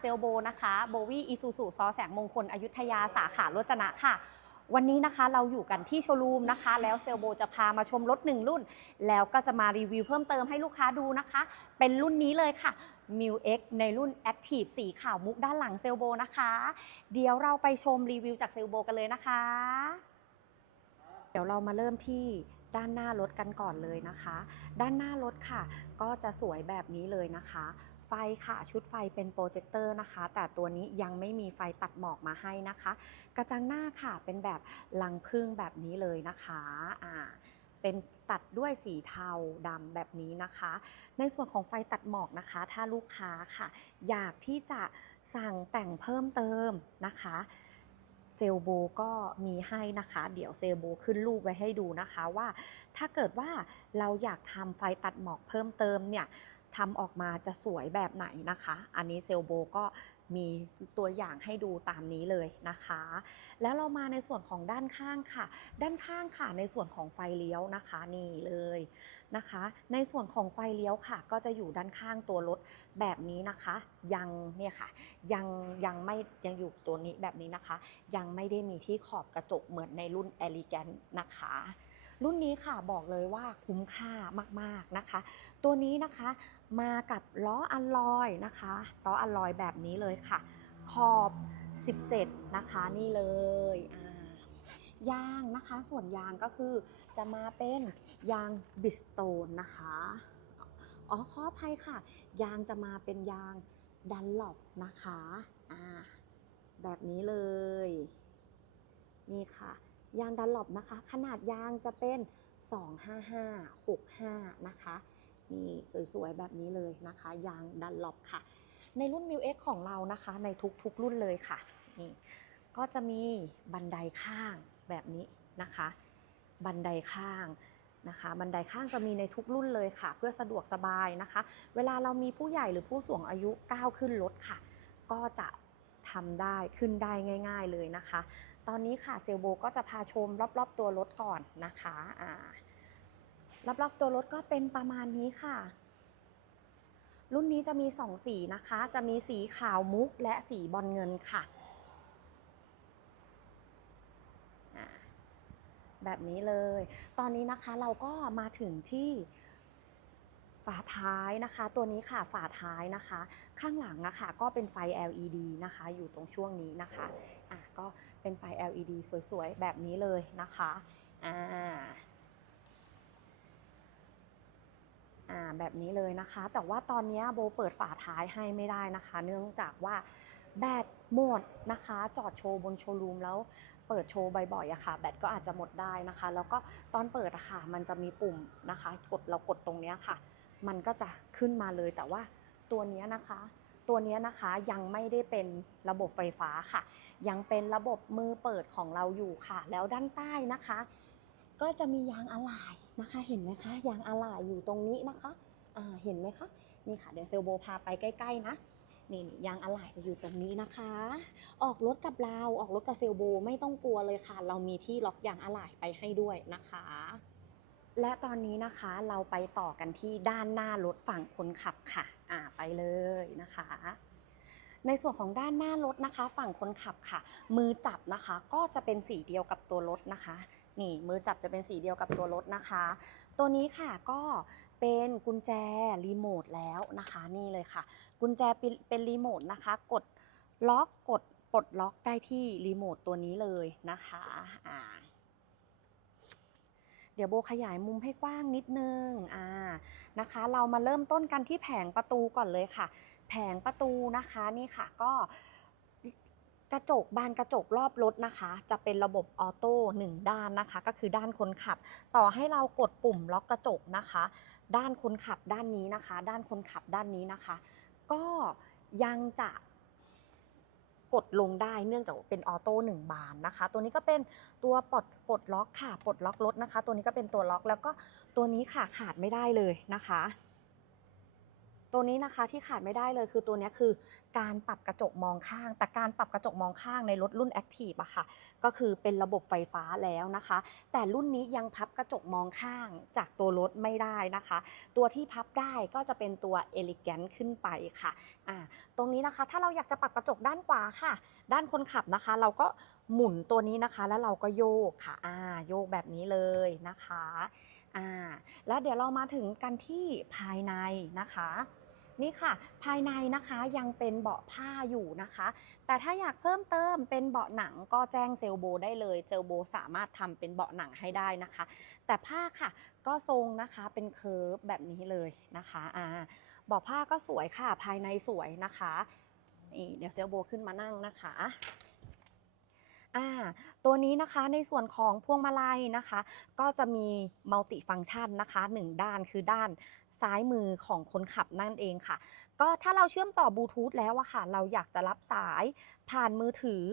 เซลโบนะคะโบวี่อีซูซูซอแสงมงคลอยุธยาสาขาโรจนะค่ะ วันนี้นะคะเราอยู่กันที่โชว์รูมนะคะ แล้วเซลโบจะพามาชมรถหนึ่งรุ่น แล้วก็จะมารีวิวเพิ่มเติมให้ลูกค้าดูนะคะ เป็นรุ่นนี้เลยค่ะ m i u X ในรุ่น Active สีขาวมุกด้านหลังเซลโบนะคะ เดี๋ยวเราไปชมรีวิวจากเซลโบกันเลยนะคะ เดี๋ยวเรามาเริ่มที่ด้านหน้ารถกันก่อนเลยนะคะ ด้านหน้ารถค่ะ ก็จะสวยแบบนี้เลยนะคะ ไฟค่ะชุดไฟเป็นโปรเจคเตอร์นะคะ แต่ตัวนี้ยังไม่มีไฟตัดหมอกมาให้นะคะ กระจังหน้าค่ะเป็นแบบลังพึ่งแบบนี้เลยนะคะอ่าเป็นตัดด้วยสีเทาดำแบบนี้นะคะ ในส่วนของไฟตัดหมอกนะคะ ถ้าลูกค้าค่ะ อยากที่จะสั่งแต่งเพิ่มเติมนะคะเซลโบก็มีให้นะคะ เดี๋ยวเซลโบขึ้นรูปไว้ให้ดูนะคะว่า ถ้าเกิดว่าเราอยากทำไฟตัดหมอกเพิ่มเติมเนี่ย ทำออกมาจะสวยแบบไหนนะคะ อันนี้เซลโบก็มีตัวอย่างให้ดูตามนี้เลยนะคะ แล้วเรามาในส่วนของด้านข้างค่ะ ด้านข้างค่ะในส่วนของไฟเลี้ยวนะคะนี่เลยนะคะ ในส่วนของไฟเลี้ยวค่ะ ก็จะอยู่ด้านข้างตัวรถแบบนี้นะคะ ยังเนี่ยค่ะยังยังไม่ยังอยู่ตัวนี้แบบนี้นะคะ ยังไม่ได้มีที่ขอบกระจกเหมือนในรุ่น e l e g a n t นะคะ รุ่นนี้ค่ะบอกเลยว่าคุ้มค่ามากๆนะคะ ตัวนี้นะคะมากับล้ออัลลอยนะคะล้ออัลลอยแบบนี้เลยค่ะ ขอบ 17 นะคะนี่เลยยางนะคะ ส่วนยางก็คือจะมาเป็นยางบิสโตนนะคะอ๋อขออภัยค่ะ ยางจะมาเป็นยางดันหลบนะคะอ่าแบบนี้เลย นี่ค่ะ ยางดันหลบนะคะ ขนาดยางจะเป็น 255 65 นะคะนี่สวยๆ แบบนี้เลยนะคะ ยางดันหลบค่ะ ในรุ่น m ิ X ของเรานะคะ ในทุกๆรุ่นเลยค่ะนี่ก็จะมีบันไดข้างแบบนี้นะคะ บันไดข้างนะคะ บันไดข้างจะมีในทุกรุ่นเลยค่ะ เพื่อสะดวกสบายนะคะ เวลาเรามีผู้ใหญ่หรือผู้สูงอายุก้าวขึ้นรถค่ะ ก็จะทำได้ขึ้นได้ง่าย ๆเลยนะคะ ตอนนี้ค่ะเซลโบก็จะพาชมรอบๆตัวรถก่อนนะคะอ่ารอบๆตัวรถก็เป็นประมาณนี้ค่ะ รุ่นนี้จะมี 2 สีนะคะ จะมีสีขาวมุกและสีบอลเงินค่ะ แบบนี้เลย ตอนนี้นะคะเราก็มาถึงที่ฝาท้ายนะคะ ตัวนี้ค่ะฝาท้ายนะคะ ข้างหลังอะคะก็เป็นไฟ LED นะคะ อยู่ตรงช่วงนี้นะคะอะก็ เป็นไฟ LED สวยๆ แบบนี้เลยนะคะอ่าอ่าแบบนี้เลยนะคะ แต่ว่าตอนนี้โบเปิดฝาท้ายให้ไม่ได้นะคะ เนื่องจากว่าแบตหมดนะคะ จอดโชว์บนโชว์รูมแล้วเปิดโชว์บ่อยๆอะค่ะ แบตก็อาจจะหมดได้นะคะ แล้วก็ตอนเปิดอะค่ะ มันจะมีปุ่มนะคะ กดเรากดตรงนี้ค่ะ มันก็จะขึ้นมาเลยแต่ว่าตัวนี้นะคะ ตัวนี้นะคะยังไม่ได้เป็นระบบไฟฟ้าค่ะ ยังเป็นระบบมือเปิดของเราอยู่ค่ะ แล้วด้านใต้นะคะ ก็จะมียางอะไหล่นะคะ เห็นไหมคะยางอะไหล่อยู่ตรงนี้นะคะอ่าเห็นไหมคะนี่ค่ะเดี๋ยวเซลโบพาไปใกล้ๆนะนี่นี่ยางอะไหล่จะอยู่ตรงนี้นะคะ ออกรถกับเราออกรถกับเซลโบไม่ต้องกลัวเลยค่ะ เรามีที่ล็อกยางอะไหล่ไปให้ด้วยนะคะ และตอนนี้นะคะเราไปต่อกันที่ด้านหน้ารถฝั่งคนขับค่ะ อ่าไปเลยนะคะ ในส่วนของด้านหน้ารถนะคะ ฝั่งคนขับค่ะ มือจับนะคะก็จะเป็นสีเดียวกับตัวรถนะคะนี่มือจับจะเป็นสีเดียวกับตัวรถนะคะ ตัวนี้ค่ะก็เป็นกุญแจรีโมทแล้วนะคะนี่เลยค่ะ กุญแจเป็นรีโมทนะคะ กดล็อกกดปลดล็อกได้ที่รีโมทตัวนี้เลยนะคะอ่า เดี๋ยวโบขยายมุมให้กว้างนิดนึงอ่านะคะ เรามาเริ่มต้นกันที่แผงประตูก่อนเลยค่ะ แผงประตูนะคะนี่ค่ะก็กระจกบานกระจกรอบรถนะคะ จะเป็นระบบออโต้หนึ่งด้านนะคะ ก็คือด้านคนขับ ต่อให้เรากดปุ่มล็อกกระจกนะคะ ด้านคนขับด้านนี้นะคะ ด้านคนขับด้านนี้นะคะ ก็ยังจะ ลดลงได้เนื่องจากเป็นออโต้หนึ่งบานนะคะ ตัวนี้ก็เป็นตัวปลดปลดล็อกค่ะ ปลดล็อกรถนะคะ ตัวนี้ก็เป็นตัวล็อกแล้วก็ตัวนี้ค่ะขาดไม่ได้เลยนะคะ ตัวนี้นะคะที่ขาดไม่ได้เลยคือตัวนี้คือการปรับกระจกมองข้าง แต่การปรับกระจกมองข้างในรถรุ่น Active อะค่ะ ก็คือเป็นระบบไฟฟ้าแล้วนะคะ แต่รุ่นนี้ยังพับกระจกมองข้างจากตัวรถไม่ได้นะคะ ตัวที่พับได้ก็จะเป็นตัว Elegant ขึ้นไปค่ะอ่าตรงนี้นะคะถ้าเราอยากจะปรับกระจกด้านขวาค่ะ ด้านคนขับนะคะ เราก็หมุนตัวนี้นะคะ แล้วเราก็โยกค่ะอ่าโยกแบบนี้เลยนะคะอ่าแล้วเดี๋ยวเรามาถึงกันที่ภายในนะคะนี่ค่ะ ภายในนะคะยังเป็นเบาะผ้าอยู่นะคะ แต่ถ้าอยากเพิ่มเติมเป็นเบาะหนังก็แจ้งเซลโบได้เลยเซลโบสามารถทำเป็นเบาะหนังให้ได้นะคะ แต่ผ้าค่ะก็ทรงนะคะเป็นเคิร์ฟแบบนี้เลยนะคะอ่าเบาะผ้าก็สวยค่ะ ภายในสวยนะคะ นี่เดี๋ยวเซลโบขึ้นมานั่งนะคะ่าตัวนี้นะคะในส่วนของพวงมาลัยนะคะ ก็จะมีมัลติฟัง c t ชันนะคะหนึ่งด้านคือด้านซ้ายมือของคนขับนั่นเองค่ะ ก็ถ้าเราเชื่อมต่อบลูทูธแล้วอะค่ะ เราอยากจะรับสายผ่านมือถือ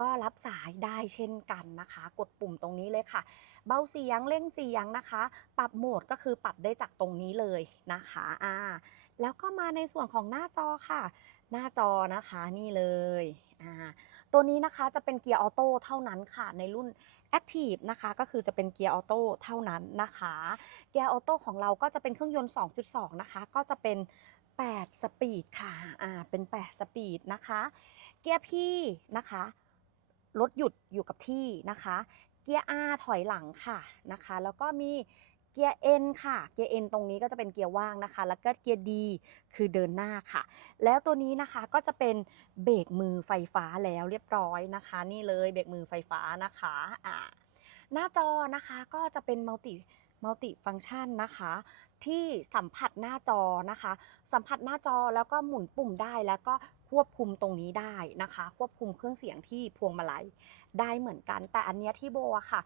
ก็รับสายได้เช่นกันนะคะ กดปุ่มตรงนี้เลยค่ะ เบาเสียงเร่งเสียงนะคะ ปรับโหมดก็คือปรับได้จากตรงนี้เลยนะคะอ่าแล้วก็มาในส่วนของหน้าจอค่ะ หน้าจอนะคะนี่เลยตัวนี้นะคะจะเป็นเกียร์ออโต้เท่านั้นค่ะในรุ่น Active นะคะก็คือจะเป็นเกียร์ออโต้เท่านั้นนะคะ เกียร์ออโต้ของเราก็จะเป็นเครื่องยนต์ 2.2 นะคะ ก็จะเป็น 8 สปีดค่ะอ่าเป็น 8 สปีดนะคะ เกียร์ P นะคะรถหยุดอยู่กับที่นะคะ เกียร์ R ถอยหลังค่ะนะคะ แล้วก็มี เกียร์ N ค่ะ เกียร์ N ตรงนี้ก็จะเป็นเกียร์ว่างนะคะ แล้วก็เกียร์ D คือเดินหน้าค่ะ แล้วตัวนี้นะคะก็จะเป็นเบรกมือไฟฟ้าแล้วเรียบร้อยนะคะ นี่เลยเบรกมือไฟฟ้านะคะอ่าหน้าจอนะคะก็จะเป็นมัลติมัลติฟัง c t ชันนะคะ ที่สัมผัสหน้าจอนะคะ สัมผัสหน้าจอแล้วก็หมุนปุ่มได้แล้วก็ควบคุมตรงนี้ได้นะคะ ควบคุมเครื่องเสียงที่พวงมาลัยได้เหมือนกัน แต่อันเนี้ยที่โบอะค่ะ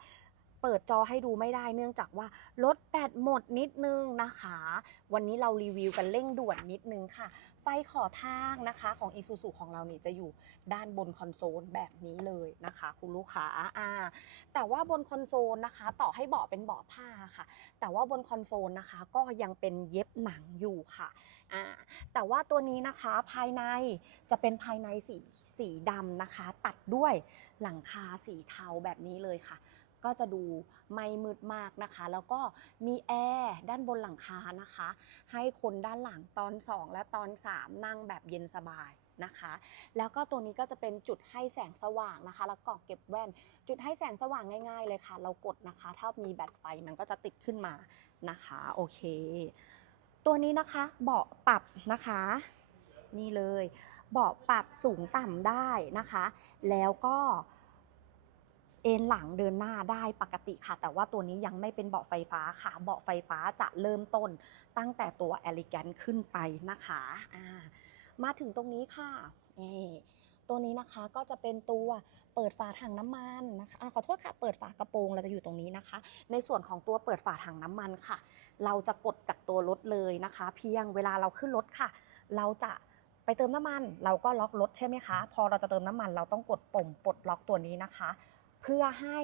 เปิดจอให้ดูไม่ได้เนื่องจากว่ารถแบตหมดนิดนึงนะคะ วันนี้เรารีวิวกันเร่งด่วนนิดนึงค่ะ ไฟขอทางนะคะของ i s u z u ของเราเนี่ยจะอยู่ด้านบนคอนโซลแบบนี้เลยนะคะ คุณลูกค้าอ่าแต่ว่าบนคอนโซลนะคะ ต่อให้เบาะเป็นเบาะผ้าค่ะ แต่ว่าบนคอนโซลนะคะก็ยังเป็นเย็บหนังอยู่ค่ะอ่าแต่ว่าตัวนี้นะคะภายในจะเป็นภายในสีสีดำนะคะ ตัดด้วยหลังคาสีเทาแบบนี้เลยค่ะ ก็จะดูไม่มืดมากนะคะ แล้วก็มีแอร์ด้านบนหลังคานะคะ ให้คนด้านหลังตอน 2 และตอน 3 นั่งแบบเย็นสบายนะคะ แล้วก็ตัวนี้ก็จะเป็นจุดให้แสงสว่างนะคะ แล้วกล่องเก็บแว่น จุดให้แสงสว่างง่าย ๆ เลยค่ะ เรากดนะคะ ถ้ามีแบตไฟมันก็จะติดขึ้นมานะคะ โอเค ตัวนี้นะคะเบาะปรับนะคะนี่เลย เบาะปรับสูงต่ำได้นะคะ แล้วก็ เอนหลังเดินหน้าได้ปกติค่ะ แต่ว่าตัวนี้ยังไม่เป็นเบาะไฟฟ้าค่ะ เบาะไฟฟ้าจะเริ่มต้นตั้งแต่ตัว Elegant ขึ้นไปนะคะมาถึงตรงนี้ค่ะตัวนี้นะคะก็จะเป็นตัวเปิดฝาถังน้ำมันนะคะอะขอโทษค่ะ เปิดฝากระโปรงเราจะอยู่ตรงนี้นะคะ ในส่วนของตัวเปิดฝาถังน้ำมันค่ะ เราจะกดจากตัวรถเลยนะคะ เพียงเวลาเราขึ้นรถค่ะ เราจะไปเติมน้ำมัน เราก็ล็อกรถใช่ไหมคะ พอเราจะเติมน้ำมัน เราต้องกดปุ่มปลดล็อกตัวนี้นะคะ เพื่อให้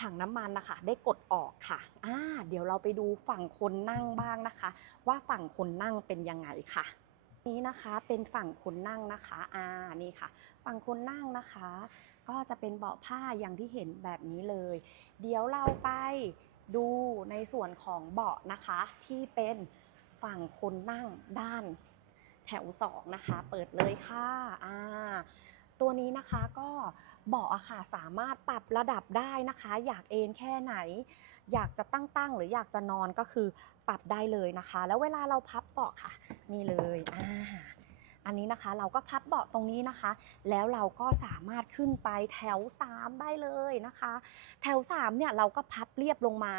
ถังน้ำมันนะคะได้กดออกค่ะอ่าเดี๋ยวเราไปดูฝั่งคนนั่งบ้างนะคะ ว่าฝั่งคนนั่งเป็นยังไงค่ะ นี้นะคะเป็นฝั่งคนนั่งนะคะอ่านี่ค่ะ ฝั่งคนนั่งนะคะ ก็จะเป็นเบาะผ้าอย่างที่เห็นแบบนี้เลย เดี๋ยวเราไปดูในส่วนของเบาะนะคะ ที่เป็นฝั่งคนนั่งด้านแถวสองนะคะ เปิดเลยค่ะอ่าตัวนี้นะคะก็ เบาะอะค่ะสามารถปรับระดับได้นะคะ อยากเอนแค่ไหน อยากจะตั้งๆ หรืออยากจะนอนก็คือปรับได้เลยนะคะ แล้วเวลาเราพับเบาะค่ะ นี่เลยอ่าอันนี้นะคะเราก็พับเบาะตรงนี้นะคะ แล้วเราก็สามารถขึ้นไปแถว 3 ได้เลยนะคะ แถว 3 เนี่ยเราก็พับเรียบลงมา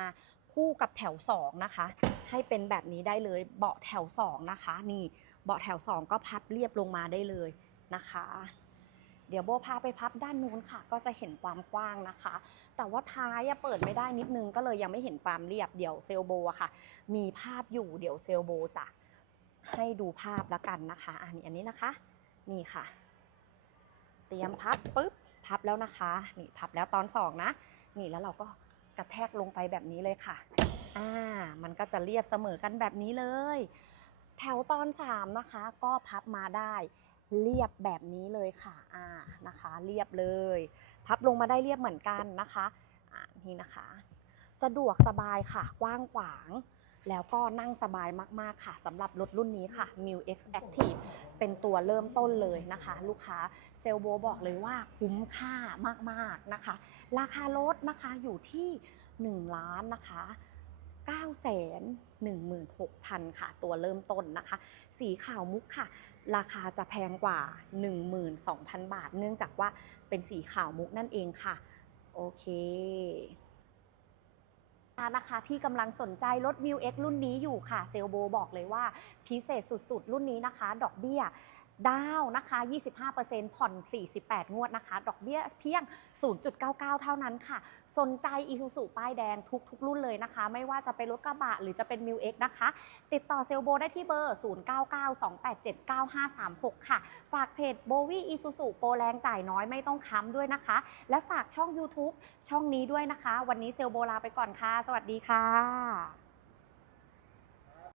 คู่กับแถว 2 นะคะ ให้เป็นแบบนี้ได้เลยเบาะแถว 2 นะคะ นี่เบาะแถว 2 ก็พับเรียบลงมาได้เลยนะคะ เดี๋ยวโบพาไปพับด้านนู้นค่ะ ก็จะเห็นความกว้างนะคะ แต่ว่าท้ายเปิดไม่ได้นิดนึงก็เลยยังไม่เห็นความเรียบเดี๋ยวเซลโบอะค่ะ มีภาพอยู่เดี๋ยวเซลโบจะให้ดูภาพแล้วกันนะคะ อันนี้อันนี้นะคะ นี่ค่ะ เตรียมพับปุ๊บพับแล้วนะคะ นี่พับแล้วตอนสองนะ นี่แล้วเราก็กระแทกลงไปแบบนี้เลยค่ะ อ่า มันก็จะเรียบเสมอกันแบบนี้เลย แถวตอน 3 นะคะ ก็พับมาได้ เรียบแบบนี้เลยค่ะอ่านะคะ เรียบเลย พับลงมาได้เรียบเหมือนกันนะคะอ่านี่นะคะ สะดวกสบายค่ะ กว้างขวาง แล้วก็นั่งสบายมากๆค่ะสำหรับรถรุ่นนี้ค่ะ m i l X Active เป็นตัวเริ่มต้นเลยนะคะ ลูกค้าเซลโบบอกเลยว่าคุ้มค่ามากๆนะคะ ราคารถนะคะอยู่ที่ 1 ล้านนะคะ9 1 6 0 0 0 ค่ะ ตัวเริ่มต้นนะคะ สีขาวมุกค่ะ ราคาจะแพงกว่า 12,000 บาท เนื่องจากว่าเป็นสีขาวมุกนั่นเองค่ะ โอเคนะคะที่กำลังสนใจรถ m ิว X รุ่นนี้อยู่ค่ะ เซลโบบอกเลยว่าพิเศษสุดๆ รุ่นนี้นะคะ ดอกเบี้ย ดาวนะคะ 25%ผ่อน 48 งวดนะคะ ดอกเบี้ยเพียง 0.99 เท่านั้นค่ะ สนใจ Isuzu ป้ายแดงทุก ๆ รุ่นเลยนะคะ ไม่ว่าจะเป็นรถกระบะหรือจะเป็น m ิ X นะคะ ติดต่อเซลโบได้ที่เบอร์ 0992879536 ค่ะ ฝากเพจโบวี่อีซูซูโปรแรงจ่ายน้อยไม่ต้องค้ำด้วยนะคะ และฝากช่อง YouTube ช่องนี้ด้วยนะคะ วันนี้เซลโบลาไปก่อนค่ะ สวัสดีค่ะ